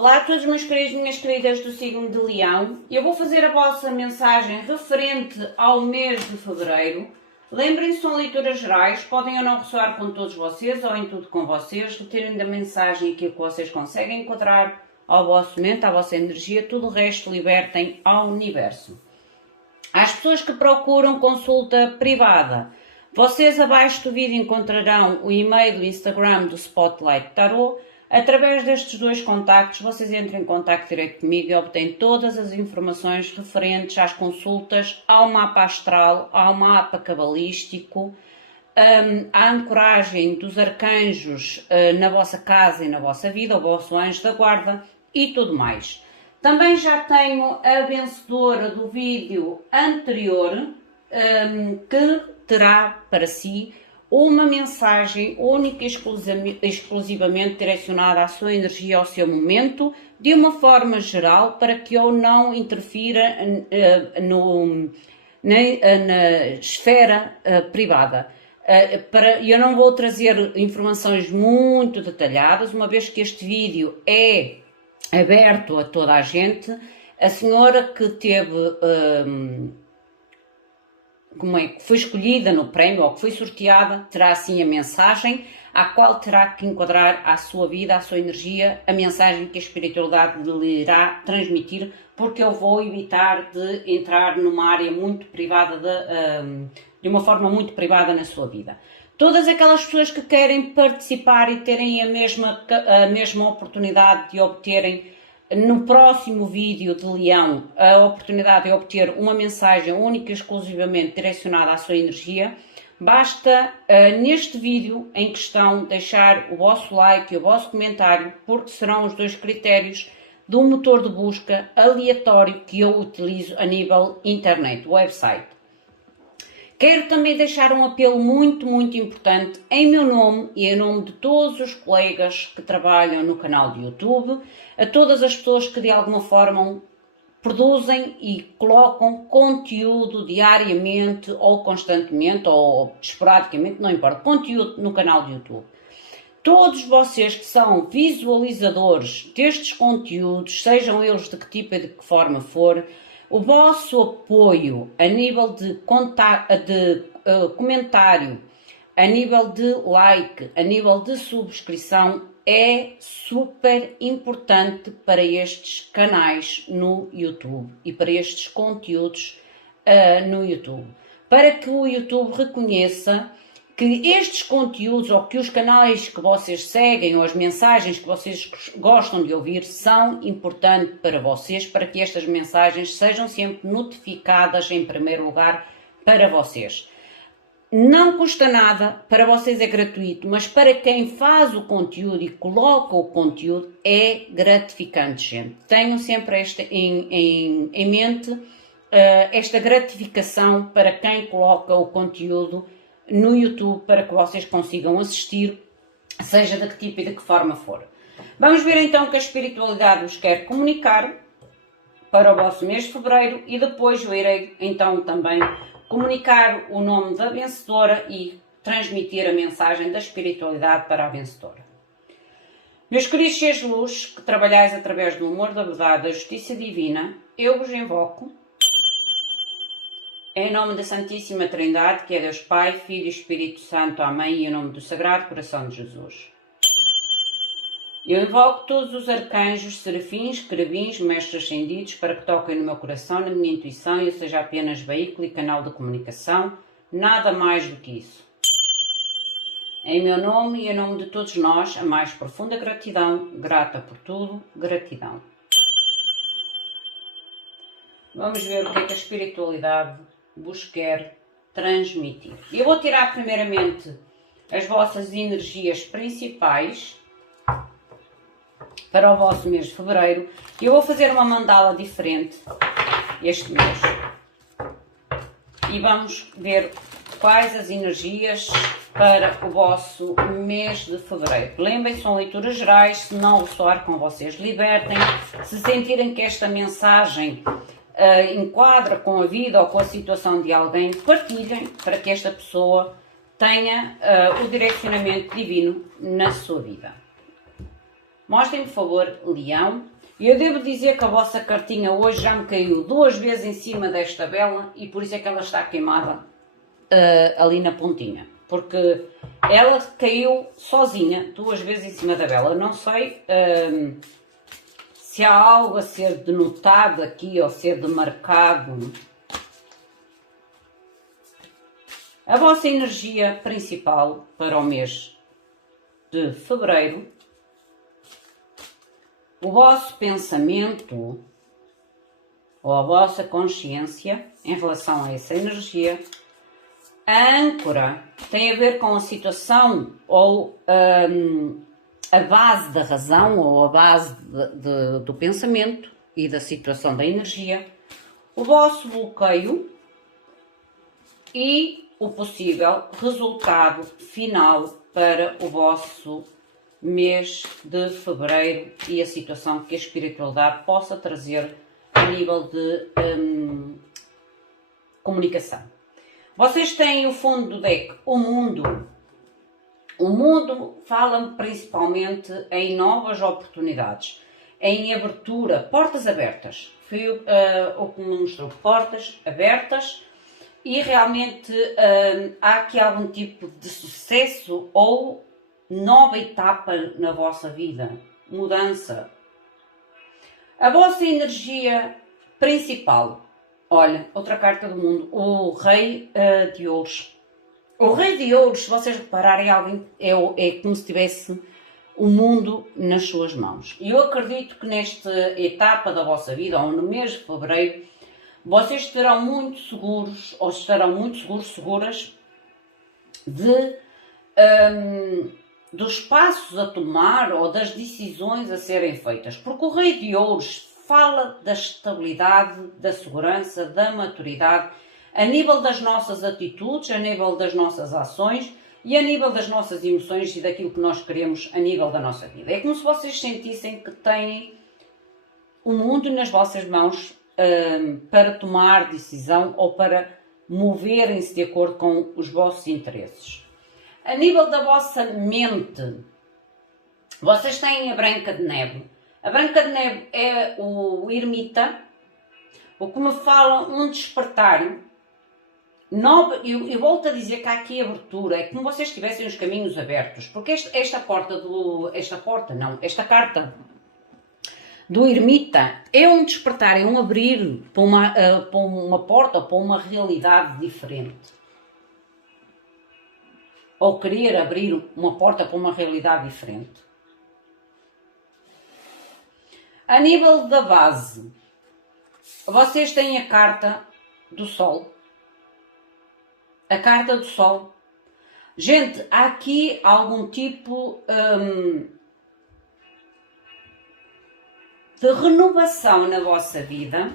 Olá a todos meus queridos e minhas queridas do signo de Leão. Eu vou fazer a vossa mensagem referente ao mês de fevereiro. Lembrem-se, são leituras gerais, podem ou não ressoar com todos vocês ou em tudo com vocês. Retirem da mensagem aquilo que vocês conseguem enquadrar ao vosso momento, à vossa energia, tudo o resto libertem ao universo. Às pessoas que procuram consulta privada, vocês abaixo do vídeo encontrarão o e-mail do Instagram do Spotlight Tarot. Através destes dois contactos, vocês entram em contacto direto comigo e obtêm todas as informações referentes às consultas, ao mapa astral, ao mapa cabalístico, à ancoragem dos arcanjos na vossa casa e na vossa vida, o vosso anjo da guarda e tudo mais. Também já tenho a vencedora do vídeo anterior, que terá para si uma mensagem única e exclusivamente direcionada à sua energia, ao seu momento, de uma forma geral, para que eu não interfira na esfera privada. Eu não vou trazer informações muito detalhadas, uma vez que este vídeo é aberto a toda a gente. A senhora que teve... que foi escolhida no prémio ou que foi sorteada, terá assim a mensagem à qual terá que enquadrar à sua vida, à sua energia, a mensagem que a espiritualidade lhe irá transmitir, porque eu vou evitar de entrar numa área muito privada, de uma forma muito privada na sua vida. Todas aquelas pessoas que querem participar e terem a mesma oportunidade de obterem no próximo vídeo de Leão a oportunidade de obter uma mensagem única e exclusivamente direcionada à sua energia, basta neste vídeo em questão deixar o vosso like e o vosso comentário, porque serão os dois critérios do motor de busca aleatório que eu utilizo a nível internet, website. Quero também deixar um apelo muito importante em meu nome e em nome de todos os colegas que trabalham no canal de YouTube, a todas as pessoas que de alguma forma produzem e colocam conteúdo diariamente ou constantemente ou esporadicamente, não importa, conteúdo no canal de YouTube. Todos vocês que são visualizadores destes conteúdos, sejam eles de que tipo e de que forma for, o vosso apoio a nível de comentário, a nível de like, a nível de subscrição é super importante para estes canais no YouTube e para estes conteúdos no YouTube. Para que o YouTube reconheça que estes conteúdos ou que os canais que vocês seguem ou as mensagens que vocês gostam de ouvir são importantes para vocês, para que estas mensagens sejam sempre notificadas em primeiro lugar para vocês. Não custa nada, para vocês é gratuito, mas para quem faz o conteúdo e coloca o conteúdo é gratificante, gente. Tenham sempre em mente esta gratificação para quem coloca o conteúdo no YouTube, para que vocês consigam assistir, seja de que tipo e de que forma for. Vamos ver então o que a espiritualidade vos quer comunicar para o vosso mês de fevereiro e depois eu irei então também comunicar o nome da vencedora e transmitir a mensagem da espiritualidade para a vencedora. Meus queridos seres de luz, que trabalhais através do amor, da verdade, da justiça divina, eu vos invoco em nome da Santíssima Trindade, que é Deus Pai, Filho e Espírito Santo. Amém. E em nome do Sagrado Coração de Jesus. Eu invoco todos os arcanjos, serafins, querubins, mestres ascendidos, para que toquem no meu coração, na minha intuição, e eu seja apenas veículo e canal de comunicação, nada mais do que isso. Em meu nome e em nome de todos nós, a mais profunda gratidão, grata por tudo, gratidão. Vamos ver o que é que a espiritualidade vos quer transmitir. Eu vou tirar primeiramente as vossas energias principais para o vosso mês de fevereiro. Eu vou fazer uma mandala diferente este mês e vamos ver quais as energias para o vosso mês de fevereiro. Lembrem-se, são leituras gerais, se não ressoar com vocês, libertem. Se sentirem que esta mensagem enquadra com a vida ou com a situação de alguém, partilhem para que esta pessoa tenha o direcionamento divino na sua vida. Mostrem-me, por favor, Leão. E eu devo dizer que a vossa cartinha hoje já me caiu 2 vezes em cima desta vela e por isso é que ela está queimada ali na pontinha. Porque ela caiu sozinha 2 vezes em cima da vela. Eu não sei se há algo a ser denotado aqui ou ser demarcado. A vossa energia principal para o mês de fevereiro, o vosso pensamento ou a vossa consciência em relação a essa energia, a âncora tem a ver com a situação ou a base da razão ou a base do pensamento e da situação da energia, o vosso bloqueio e o possível resultado final para o vosso mês de fevereiro e a situação que a espiritualidade possa trazer a nível de comunicação. Vocês têm o fundo do deck, o mundo. O mundo fala-me principalmente em novas oportunidades, em abertura, portas abertas. Foi o que me mostrou, portas abertas. E realmente há aqui algum tipo de sucesso ou nova etapa na vossa vida, mudança. A vossa energia principal, olha, outra carta do mundo, o Rei de Ouros. O Rei de Ouros, se vocês repararem, é como se tivesse o mundo nas suas mãos. E eu acredito que nesta etapa da vossa vida, ou no mês de fevereiro, vocês estarão muito seguros, ou estarão muito seguras dos passos a tomar ou das decisões a serem feitas. Porque o Rei de Ouros fala da estabilidade, da segurança, da maturidade, a nível das nossas atitudes, a nível das nossas ações e a nível das nossas emoções e daquilo que nós queremos a nível da nossa vida. É como se vocês sentissem que têm o mundo nas vossas mãos para tomar decisão ou para moverem-se de acordo com os vossos interesses. A nível da vossa mente, vocês têm a Branca de Neve. A Branca de Neve é o ermita, o que me fala um despertar. Eu volto a dizer que há aqui abertura, é como vocês tivessem os caminhos abertos, porque esta carta do ermita é um despertar, é um abrir para uma porta, para uma realidade diferente. Ou querer abrir uma porta para uma realidade diferente. A nível da base, vocês têm a carta do Sol. A carta do Sol. Gente, há aqui algum tipo de renovação na vossa vida,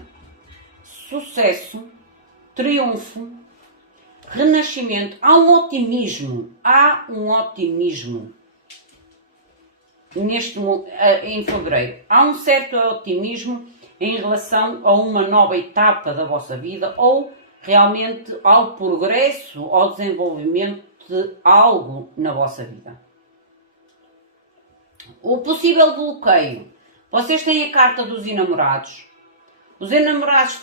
sucesso, triunfo, renascimento. Há um otimismo em fevereiro. Há um certo otimismo em relação a uma nova etapa da vossa vida ou realmente ao progresso, ao desenvolvimento de algo na vossa vida. O possível bloqueio. Vocês têm a carta dos enamorados. Os enamorados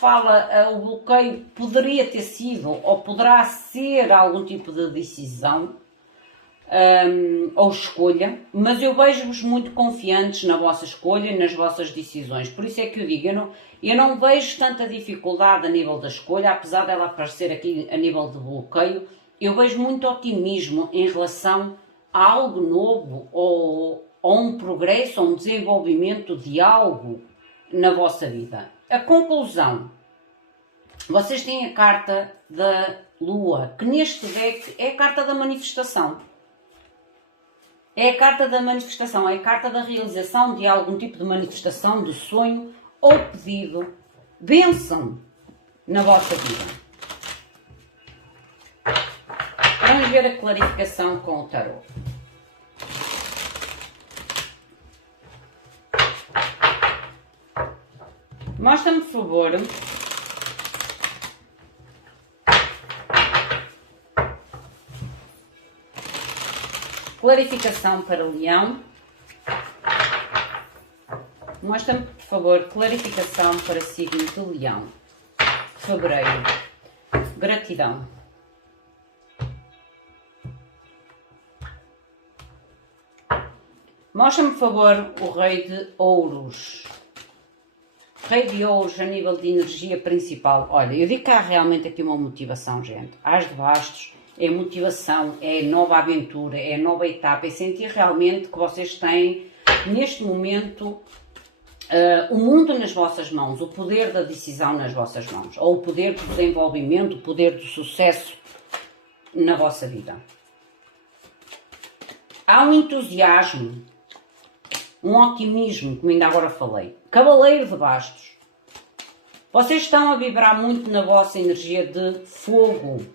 o bloqueio poderia ter sido ou poderá ser algum tipo de decisão ou escolha, mas eu vejo-vos muito confiantes na vossa escolha e nas vossas decisões. Por isso é que eu digo, eu não vejo tanta dificuldade a nível da escolha, apesar dela aparecer aqui a nível de bloqueio, eu vejo muito otimismo em relação a algo novo ou um progresso, ou um desenvolvimento de algo na vossa vida. A conclusão. Vocês têm a carta da Lua, que neste deck é a carta da manifestação. É a carta da manifestação, é a carta da realização de algum tipo de manifestação, de sonho ou pedido. Bênção na vossa vida. Vamos ver a clarificação com o tarot. Mostra-me, por favor, clarificação para o Leão, Mostra-me, por favor, clarificação para signo de Leão. Fevereiro. Gratidão. Mostra-me, por favor, o Rei de Ouros. Rei de Ouros a nível de energia principal. Olha, eu digo que há realmente aqui uma motivação, gente. As de Bastos é motivação, é nova aventura, é nova etapa, é sentir realmente que vocês têm, neste momento, o mundo nas vossas mãos, o poder da decisão nas vossas mãos, ou o poder do desenvolvimento, o poder do sucesso na vossa vida. Há um entusiasmo, um otimismo, como ainda agora falei. Cavaleiro de Bastos. Vocês estão a vibrar muito na vossa energia de fogo.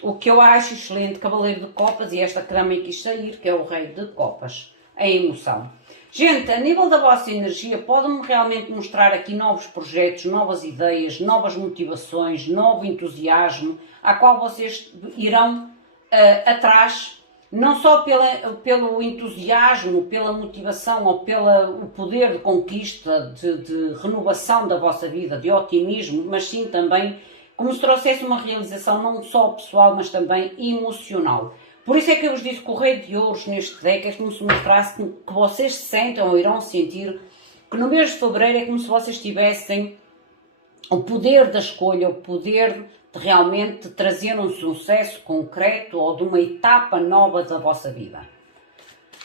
O que eu acho excelente, Cavaleiro de Copas, e esta que também quis sair, que é o Rei de Copas. A emoção. Gente, a nível da vossa energia, podem-me realmente mostrar aqui novos projetos, novas ideias, novas motivações, novo entusiasmo, a qual vocês irão atrás, não só pelo entusiasmo, pela motivação ou pelo poder de conquista, de renovação da vossa vida, de otimismo, mas sim também como se trouxesse uma realização não só pessoal, mas também emocional. Por isso é que eu vos disse que o Rei de Ouros neste deck é como se mostrasse que vocês sentem ou irão sentir que no mês de Fevereiro é como se vocês tivessem o poder da escolha, o poder de realmente trazer um sucesso concreto ou de uma etapa nova da vossa vida.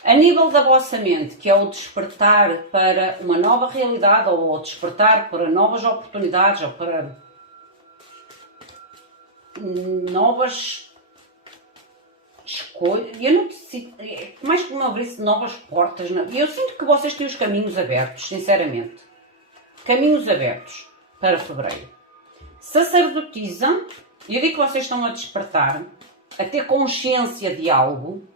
A nível da vossa mente, que é o despertar para uma nova realidade ou o despertar para novas oportunidades ou para novas escolhas, eu não sinto, mais que uma vez novas portas, eu sinto que vocês têm os caminhos abertos, sinceramente. Caminhos abertos para Fevereiro. Sacerdotisa, eu digo que vocês estão a despertar, a ter consciência de algo,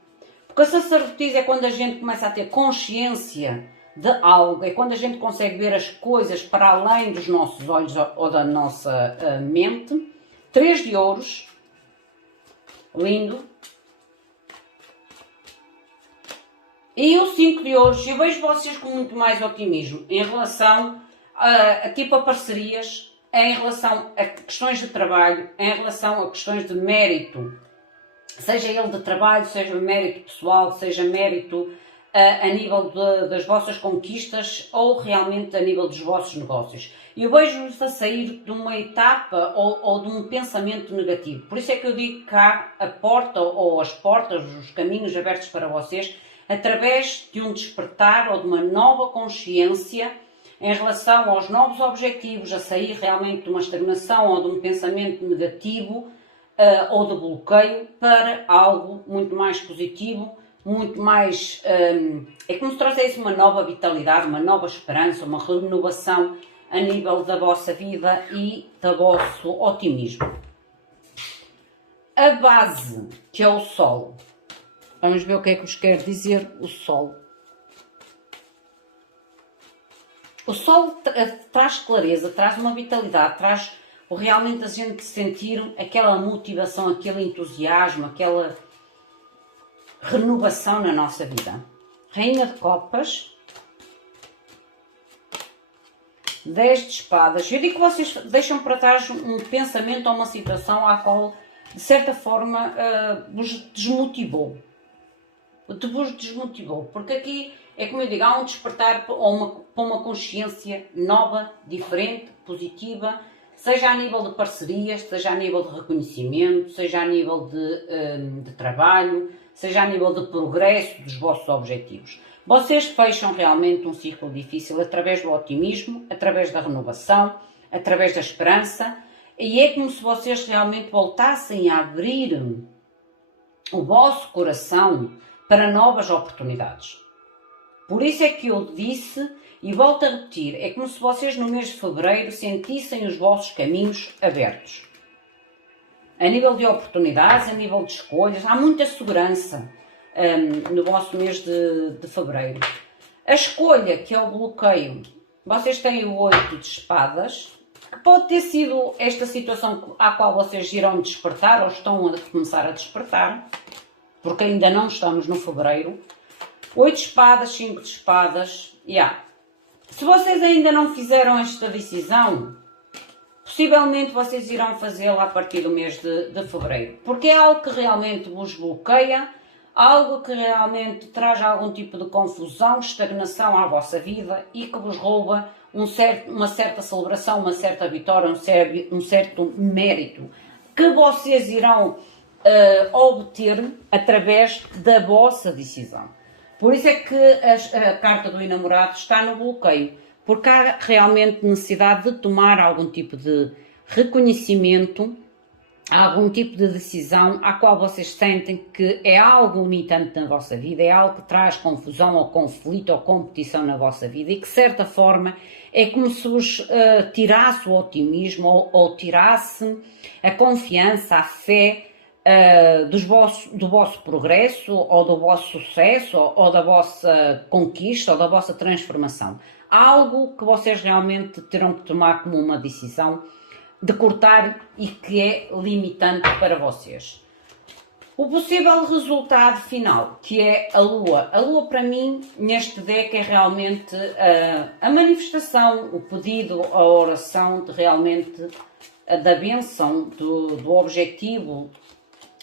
porque a sacerdotisa é quando a gente começa a ter consciência de algo, é quando a gente consegue ver as coisas para além dos nossos olhos ou da nossa mente. 3 de ouros, lindo. E o 5 de ouros, eu vejo vocês com muito mais otimismo em relação a tipo a parcerias, em relação a questões de trabalho, em relação a questões de mérito, seja ele de trabalho, seja mérito pessoal, seja mérito a nível das vossas conquistas ou realmente a nível dos vossos negócios. Eu vejo-vos a sair de uma etapa ou de um pensamento negativo. Por isso é que eu digo que há a porta ou as portas, os caminhos abertos para vocês, através de um despertar ou de uma nova consciência em relação aos novos objetivos, a sair realmente de uma estagnação ou de um pensamento negativo ou de bloqueio para algo muito mais positivo, muito mais... é como se trouxesse uma nova vitalidade, uma nova esperança, uma renovação a nível da vossa vida e do vosso otimismo. A base, que é o Sol. Vamos ver o que é que vos quer dizer o Sol. O Sol traz clareza, traz uma vitalidade, traz realmente a gente sentir aquela motivação, aquele entusiasmo, aquela renovação na nossa vida. Rainha de Copas. 10 de espadas. Eu digo que vocês deixam para trás um pensamento ou uma situação à qual, de certa forma, vos desmotivou. Vos desmotivou. Porque aqui, é como eu digo, há um despertar para uma consciência nova, diferente, positiva, seja a nível de parcerias, seja a nível de reconhecimento, seja a nível de trabalho, seja a nível de progresso dos vossos objetivos. Vocês fecham realmente um ciclo difícil através do otimismo, através da renovação, através da esperança, e é como se vocês realmente voltassem a abrir o vosso coração para novas oportunidades. Por isso é que eu disse, e volto a repetir, é como se vocês no mês de Fevereiro sentissem os vossos caminhos abertos. A nível de oportunidades, a nível de escolhas, há muita segurança no vosso mês de Fevereiro. A escolha, que é o bloqueio, vocês têm o 8 de espadas, que pode ter sido esta situação à qual vocês irão despertar, ou estão a começar a despertar, porque ainda não estamos no Fevereiro. 8 de espadas, 5 de espadas, Se vocês ainda não fizeram esta decisão, possivelmente vocês irão fazê-la a partir do mês de fevereiro, porque é algo que realmente vos bloqueia, algo que realmente traz algum tipo de confusão, estagnação à vossa vida e que vos rouba uma certa celebração, uma certa vitória, um certo mérito que vocês irão obter através da vossa decisão. Por isso é que a carta do enamorado está no bloqueio, porque há realmente necessidade de tomar algum tipo de reconhecimento, algum tipo de decisão a qual vocês sentem que é algo limitante na vossa vida, é algo que traz confusão ou conflito ou competição na vossa vida e que de certa forma é como se vos tirasse o otimismo ou tirasse a confiança, a fé do vosso progresso ou do vosso sucesso ou da vossa conquista ou da vossa transformação. Algo que vocês realmente terão que tomar como uma decisão de cortar e que é limitante para vocês. O possível resultado final, que é a Lua. A Lua para mim, neste deck, é realmente a manifestação, o pedido, a oração de realmente da bênção, do objetivo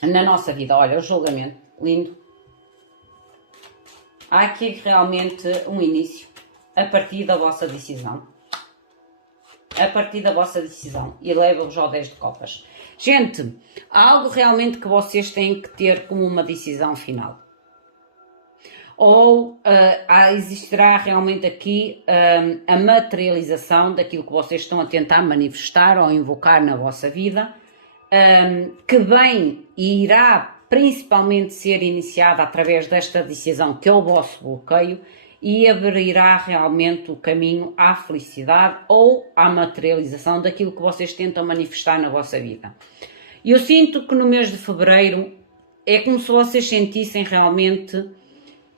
na nossa vida. Olha, o julgamento, lindo. Há aqui realmente um início a partir da vossa decisão. A partir da vossa decisão. E leva-vos ao 10 de copas. Gente, há algo realmente que vocês têm que ter como uma decisão final. Ou existirá realmente aqui a materialização daquilo que vocês estão a tentar manifestar ou invocar na vossa vida, que vem e irá principalmente ser iniciada através desta decisão que é o vosso bloqueio e abrirá realmente o caminho à felicidade ou à materialização daquilo que vocês tentam manifestar na vossa vida. Eu sinto que no mês de fevereiro é como se vocês sentissem realmente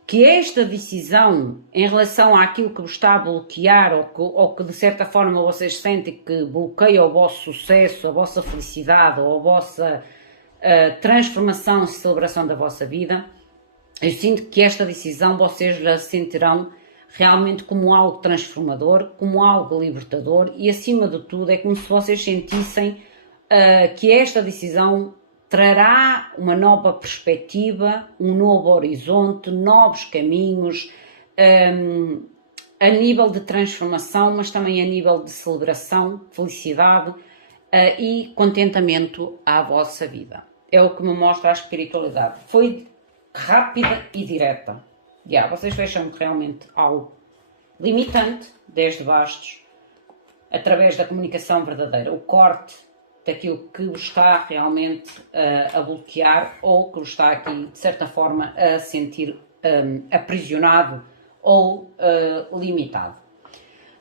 que esta decisão em relação àquilo que vos está a bloquear ou que de certa forma vocês sentem que bloqueia o vosso sucesso, a vossa felicidade ou a vossa transformação e celebração da vossa vida, eu sinto que esta decisão vocês a sentirão realmente como algo transformador, como algo libertador e acima de tudo é como se vocês sentissem que esta decisão trará uma nova perspectiva, um novo horizonte, novos caminhos, a nível de transformação, mas também a nível de celebração, felicidade e contentamento à vossa vida. É o que me mostra a espiritualidade. Foi rápida e direta. Vocês fecham realmente algo limitante, 10 de bastos, através da comunicação verdadeira, o corte daquilo que vos está realmente a bloquear ou que vos está aqui, de certa forma, a sentir aprisionado ou limitado.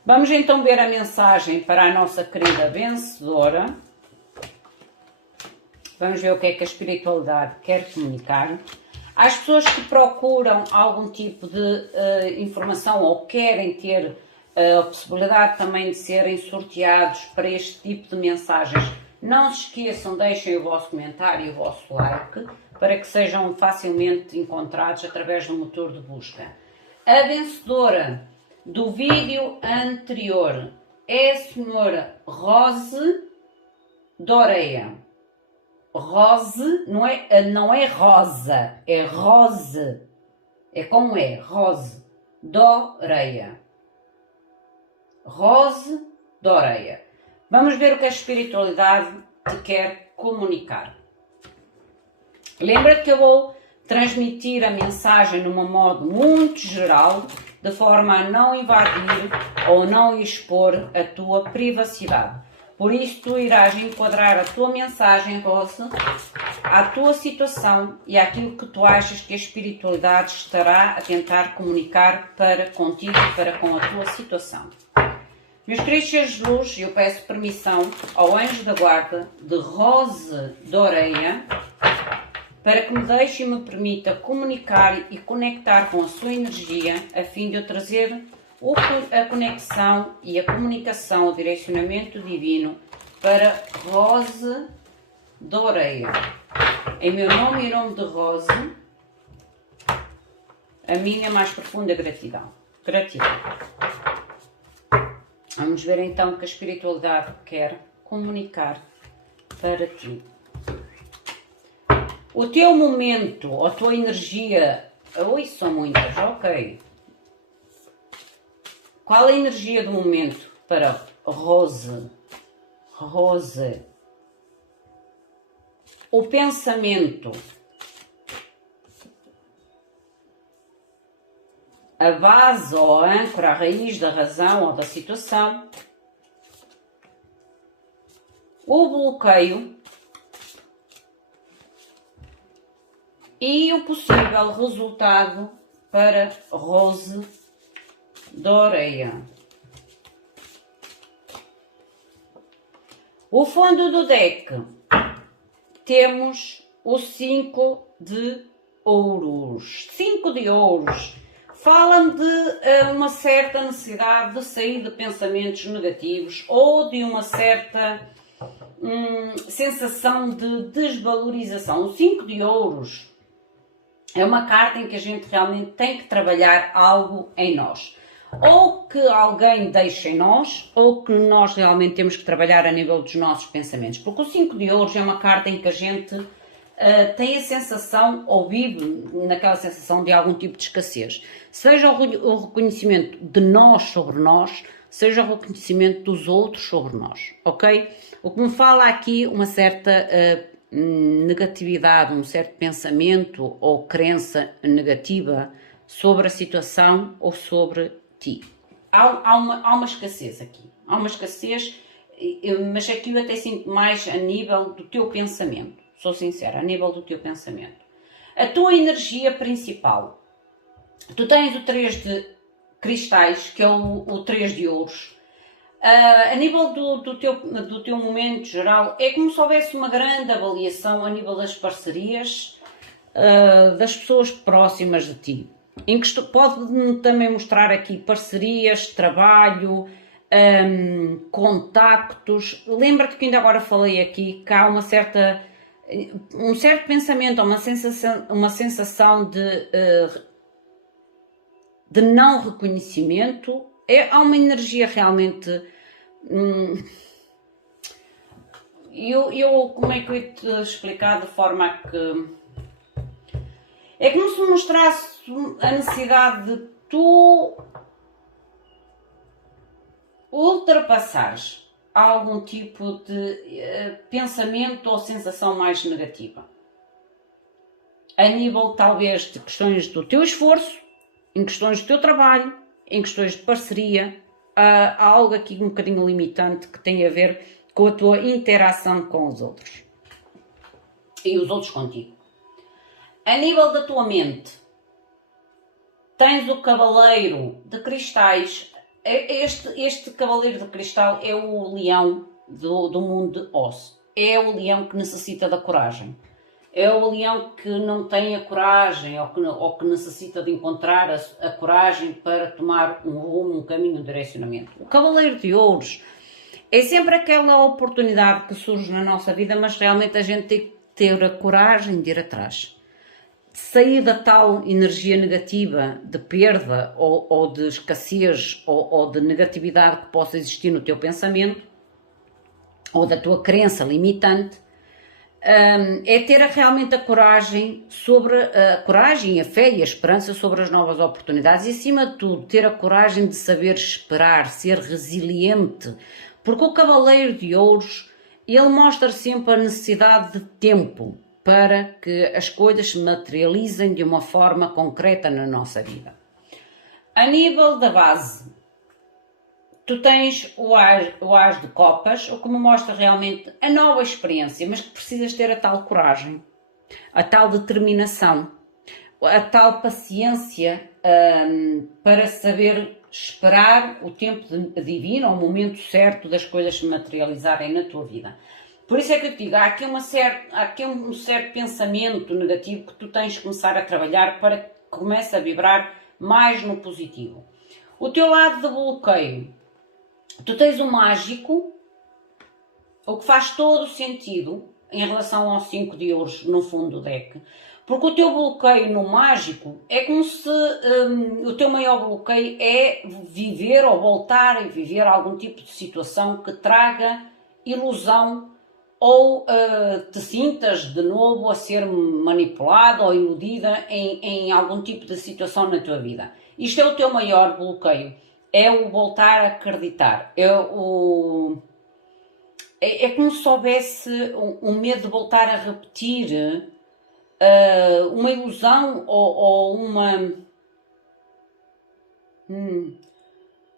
Vamos então ver a mensagem para a nossa querida vencedora. Vamos ver o que é que a espiritualidade quer comunicar. Às pessoas que procuram algum tipo de informação ou querem ter a possibilidade também de serem sorteados para este tipo de mensagens, não se esqueçam, deixem o vosso comentário e o vosso like para que sejam facilmente encontrados através do motor de busca. A vencedora do vídeo anterior é a senhora Rose Doreia. Rose não é rosa, é Rose. É como é, Rose Doreia. Rose Doreia. Vamos ver o que a espiritualidade te quer comunicar. Lembra-te que eu vou transmitir a mensagem num modo muito geral, de forma a não invadir ou não expor a tua privacidade. Por isso, tu irás enquadrar a tua mensagem, Rose, à tua situação e àquilo que tu achas que a espiritualidade estará a tentar comunicar para contigo e para com a tua situação. Meus queridos seres de luz, eu peço permissão ao anjo da guarda de Rose Doreia para que me deixe e me permita comunicar e conectar com a sua energia a fim de eu trazer a conexão e a comunicação, o direcionamento divino para Rose Doreia. Em meu nome e em nome de Rose, a minha mais profunda gratidão. Gratidão. Vamos ver então o que a espiritualidade quer comunicar para ti. O teu momento, a tua energia... Ui, são muitas, ok. Qual é a energia do momento para Rose? Rose. O pensamento. A base ou a âncora, a raiz da razão ou da situação. O bloqueio. E o possível resultado para Rose Doreia. O fundo do deck. Temos o 5 de ouros. 5 de ouros. Fala-me de uma certa necessidade de sair de pensamentos negativos ou de uma certa sensação de desvalorização. O 5 de ouros é uma carta em que a gente realmente tem que trabalhar algo em nós. Ou que alguém deixe em nós, ou que nós realmente temos que trabalhar a nível dos nossos pensamentos. Porque o 5 de ouros é uma carta em que a gente tem a sensação, ou vive naquela sensação de algum tipo de escassez. Seja o reconhecimento de nós sobre nós, seja o reconhecimento dos outros sobre nós, ok? O que me fala aqui uma certa negatividade, um certo pensamento ou crença negativa sobre a situação ou sobre ti. Há uma escassez aqui, há uma escassez, mas aqui eu até sinto mais a nível do teu pensamento, sou sincera, a nível do teu pensamento. A tua energia principal, tu tens o 3 de cristais, que é o 3 de ouros. A nível do teu momento geral, é como se houvesse uma grande avaliação a nível das parcerias, das pessoas próximas de ti. Em que pode também mostrar aqui parcerias, trabalho, contactos. Lembra-te que ainda agora falei aqui que há um certo pensamento, uma sensação de não reconhecimento. Há uma energia realmente... como é que eu ia te explicar de forma que... É como se mostrasse a necessidade de tu ultrapassares algum tipo de pensamento ou sensação mais negativa. A nível, talvez, de questões do teu esforço, em questões do teu trabalho, em questões de parceria, há algo aqui um bocadinho limitante que tem a ver com a tua interação com os outros. E os outros contigo. A nível da tua mente, tens o cavaleiro de cristais. Este cavaleiro de cristal é o leão do mundo de Oz. É o leão que necessita da coragem. É o leão que não tem a coragem ou que necessita de encontrar a coragem para tomar um rumo, um caminho, um direcionamento. O cavaleiro de ouros é sempre aquela oportunidade que surge na nossa vida, mas realmente a gente tem que ter a coragem de ir atrás. Sair da tal energia negativa de perda ou de escassez ou de negatividade que possa existir no teu pensamento ou da tua crença limitante, é ter realmente a coragem a fé e a esperança sobre as novas oportunidades e, acima de tudo, ter a coragem de saber esperar, ser resiliente, porque o cavaleiro de ouros, ele mostra sempre a necessidade de tempo para que as coisas se materializem de uma forma concreta na nossa vida. A nível da base, tu tens o as de copas, o que me mostra realmente a nova experiência, mas que precisas ter a tal coragem, a tal determinação, a tal paciência para saber esperar o tempo divino, o momento certo das coisas se materializarem na tua vida. Por isso é que eu te digo, há aqui um certo pensamento negativo que tu tens de começar a trabalhar para que comece a vibrar mais no positivo. O teu lado de bloqueio, tu tens o mágico, o que faz todo o sentido em relação aos 5 de ouros no fundo do deck, Porque o teu bloqueio no mágico é como se o teu maior bloqueio é viver ou voltar a viver algum tipo de situação que traga ilusão ou te sintas de novo a ser manipulada ou iludida em algum tipo de situação na tua vida. Isto é o teu maior bloqueio. É o voltar a acreditar. É como se houvesse um medo de voltar a repetir uma ilusão ou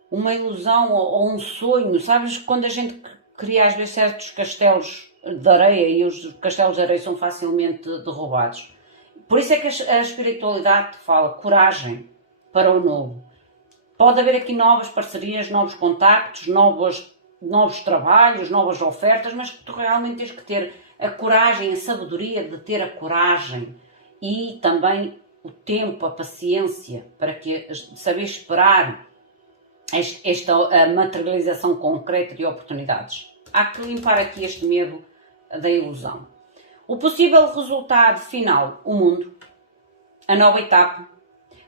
uma ilusão ou um sonho. Sabes, quando a gente cria às vezes certos castelos de areia e os castelos de areia são facilmente derrubados. Por isso é que a espiritualidade te fala coragem para o novo. Pode haver aqui novas parcerias, novos contactos, novos trabalhos, novas ofertas, mas tu realmente tens que ter a coragem, a sabedoria de ter a coragem e também o tempo, a paciência para saber esperar esta materialização concreta de oportunidades. Há que limpar aqui este medo da ilusão. O possível resultado final, o mundo, a nova etapa.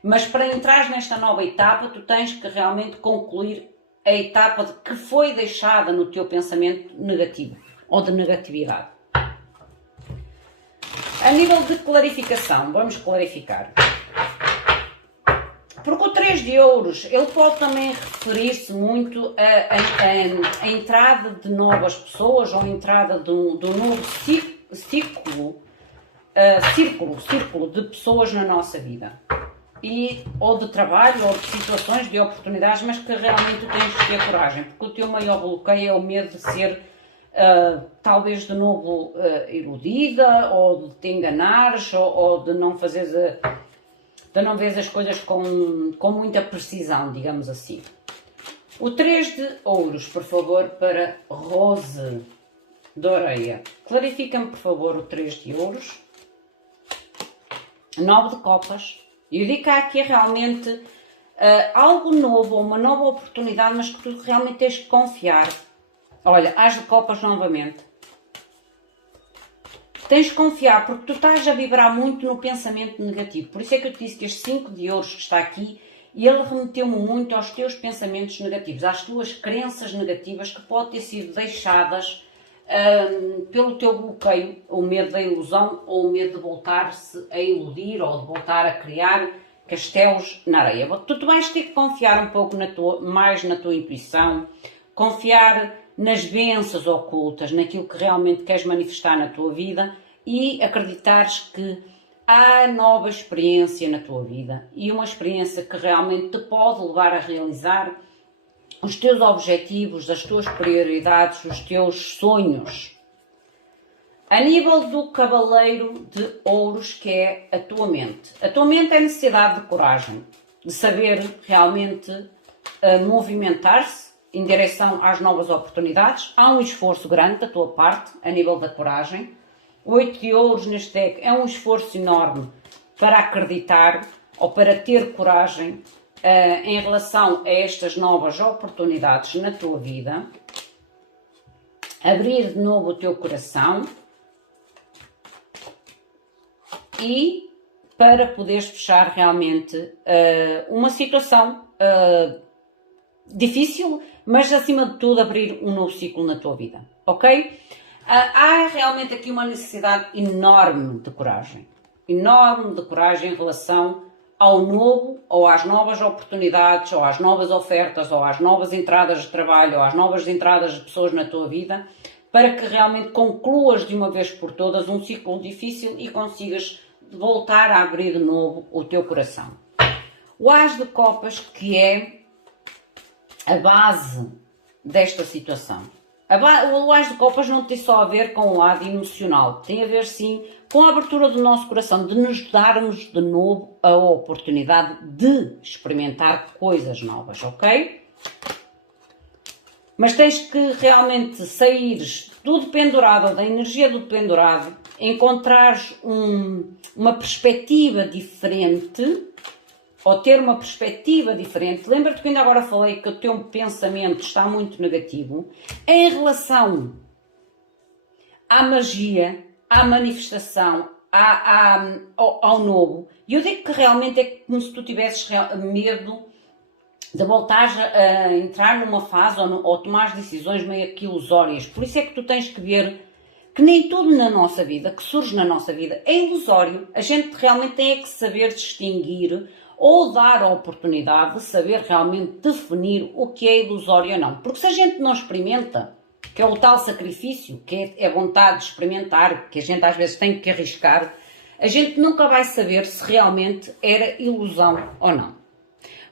Mas para entrar nesta nova etapa, tu tens que realmente concluir a etapa que foi deixada no teu pensamento negativo ou de negatividade. A nível de clarificação, vamos clarificar. Porque o 3 de ouros, ele pode também referir-se muito à entrada de novas pessoas ou à entrada de um novo círculo de pessoas na nossa vida. Ou de trabalho, ou de situações, de oportunidades, mas que realmente tu tens que ter coragem, porque o teu maior bloqueio é o medo de ser, talvez de novo, iludida, ou de te enganares, ou de não fazeres não veres as coisas com muita precisão, digamos assim. O 3 de ouros, por favor, para Rose Doreia. Clarifica-me, por favor, o 3 de ouros. 9 de copas. E eu digo que aqui é realmente algo novo, uma nova oportunidade, mas que tu realmente tens que confiar. Olha, As de copas novamente. Tens de confiar, porque tu estás a vibrar muito no pensamento negativo. Por isso é que eu te disse que este 5 de ouros que está aqui, ele remeteu-me muito aos teus pensamentos negativos, às tuas crenças negativas que podem ter sido deixadas pelo teu bloqueio, o medo da ilusão ou o medo de voltar-se a iludir ou de voltar a criar castelos na areia. Tu vais ter que confiar um pouco mais na tua intuição, confiar nas bênçãos ocultas, naquilo que realmente queres manifestar na tua vida e acreditares que há nova experiência na tua vida e uma experiência que realmente te pode levar a realizar os teus objetivos, as tuas prioridades, os teus sonhos. A nível do cavaleiro de ouros, que é a tua mente. A tua mente é necessidade de coragem, de saber realmente movimentar-se em direção às novas oportunidades. Há um esforço grande da tua parte, a nível da coragem. O 8 de ouros neste deck é um esforço enorme para acreditar ou para ter coragem em relação a estas novas oportunidades na tua vida. Abrir de novo o teu coração e para poderes fechar realmente uma situação difícil, mas acima de tudo abrir um novo ciclo na tua vida, ok? Há realmente aqui uma necessidade enorme de coragem em relação ao novo, ou às novas oportunidades, ou às novas ofertas, ou às novas entradas de trabalho, ou às novas entradas de pessoas na tua vida, para que realmente concluas de uma vez por todas um ciclo difícil e consigas voltar a abrir de novo o teu coração. O As de Copas, que é a base desta situação. O As de Copas não tem só a ver com o lado emocional, tem a ver sim com a abertura do nosso coração, de nos darmos de novo a oportunidade de experimentar coisas novas, ok? Mas tens que realmente saíres do dependurado, da energia do dependurado, encontrares uma perspectiva diferente, ou ter uma perspectiva diferente. Lembra-te que ainda agora falei que o teu pensamento está muito negativo em relação à magia, à manifestação, ao novo. E eu digo que realmente é como se tu tivesses medo de voltares a entrar numa fase ou tomar decisões meio que ilusórias. Por isso é que tu tens que ver que nem tudo na nossa vida, que surge na nossa vida, é ilusório. A gente realmente tem que saber distinguir ou dar a oportunidade de saber realmente definir o que é ilusório ou não. Porque se a gente não experimenta, que é o tal sacrifício, que é a vontade de experimentar, que a gente às vezes tem que arriscar, a gente nunca vai saber se realmente era ilusão ou não.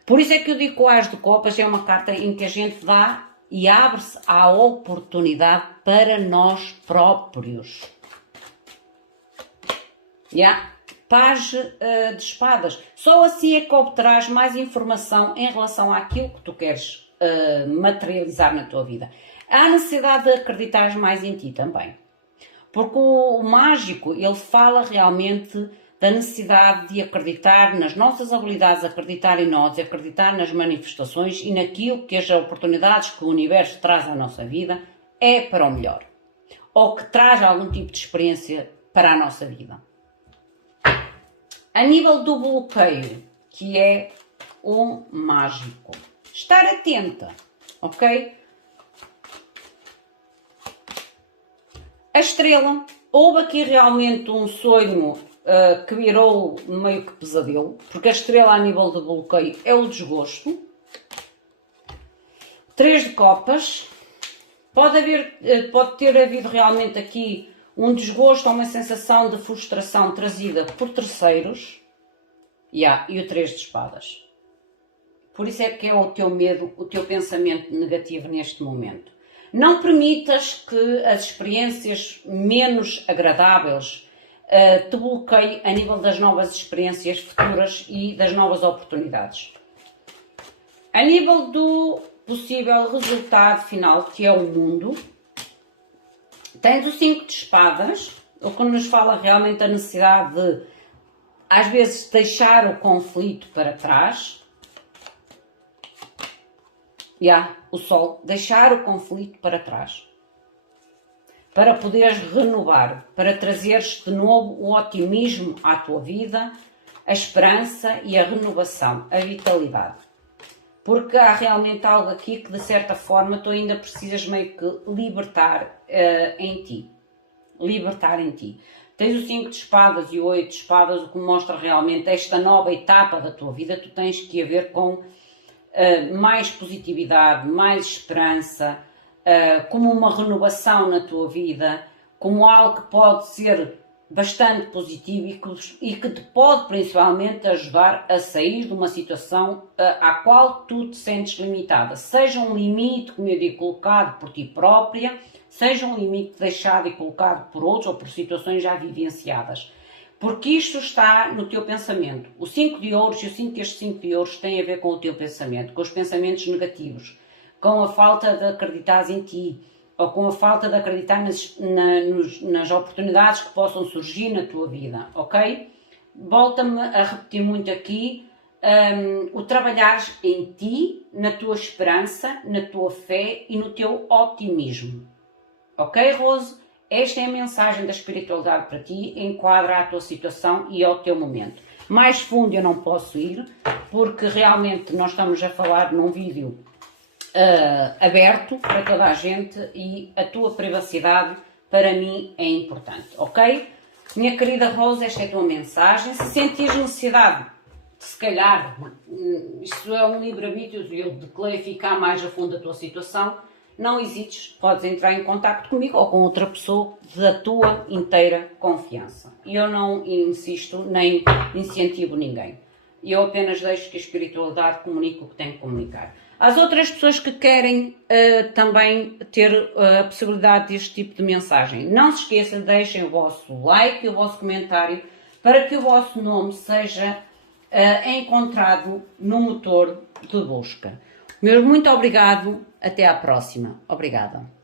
Por isso é que eu digo que o As de Copas é uma carta em que a gente dá e abre-se à oportunidade para nós próprios. Page de espadas. Só assim é que obterás mais informação em relação àquilo que tu queres materializar na tua vida. Há necessidade de acreditares mais em ti também. Porque o mágico, ele fala realmente da necessidade de acreditar nas nossas habilidades, acreditar em nós, acreditar nas manifestações e naquilo que as oportunidades que o universo traz à nossa vida é para o melhor. Ou que traz algum tipo de experiência para a nossa vida. A nível do bloqueio, que é o mágico. Estar atenta, ok? A estrela. Houve aqui realmente um sonho que virou meio que pesadelo, porque a estrela a nível de bloqueio é o desgosto. 3 de copas. Pode ter havido realmente aqui um desgosto ou uma sensação de frustração trazida por terceiros. E o 3 de espadas. Por isso é que é o teu medo, o teu pensamento negativo neste momento. Não permitas que as experiências menos agradáveis te bloqueiem a nível das novas experiências futuras e das novas oportunidades. A nível do possível resultado final, que é o mundo, tens o 5 de espadas, o que nos fala realmente da necessidade de, às vezes, deixar o conflito para trás. O sol, deixar o conflito para trás. Para poderes renovar, para trazeres de novo o otimismo à tua vida, a esperança e a renovação, a vitalidade. Porque há realmente algo aqui que, de certa forma, tu ainda precisas meio que libertar em ti. Libertar em ti. Tens o 5 de espadas e o 8 de espadas, o que mostra realmente esta nova etapa da tua vida. Tu tens que haver com mais positividade, mais esperança, como uma renovação na tua vida, como algo que pode ser bastante positivo e que te pode principalmente ajudar a sair de uma situação à qual tu te sentes limitada. Seja um limite, como eu digo, colocado por ti própria, seja um limite deixado e colocado por outros ou por situações já vivenciadas. Porque isto está no teu pensamento. O 5 de ouros, eu sinto que este 5 de ouros tem a ver com o teu pensamento, com os pensamentos negativos, com a falta de acreditar em ti, ou com a falta de acreditar nas oportunidades que possam surgir na tua vida, ok? Volta-me a repetir muito aqui, o trabalhares em ti, na tua esperança, na tua fé e no teu otimismo. Ok, Rose? Esta é a mensagem da espiritualidade para ti, enquadra a tua situação e ao teu momento. Mais fundo eu não posso ir, porque realmente nós estamos a falar num vídeo aberto para toda a gente e a tua privacidade para mim é importante, ok? Minha querida Rose, esta é a tua mensagem. Se sentires necessidade de, se calhar, isto é um livre-arbítrio de clarificar mais a fundo a tua situação, não hesites, podes entrar em contato comigo ou com outra pessoa da tua inteira confiança. Eu não insisto nem incentivo ninguém. Eu apenas deixo que a espiritualidade comunique o que tem que comunicar. Às outras pessoas que querem também ter a possibilidade deste tipo de mensagem, não se esqueçam, deixem o vosso like e o vosso comentário para que o vosso nome seja encontrado no motor de busca. Meu muito obrigado, até à próxima. Obrigada.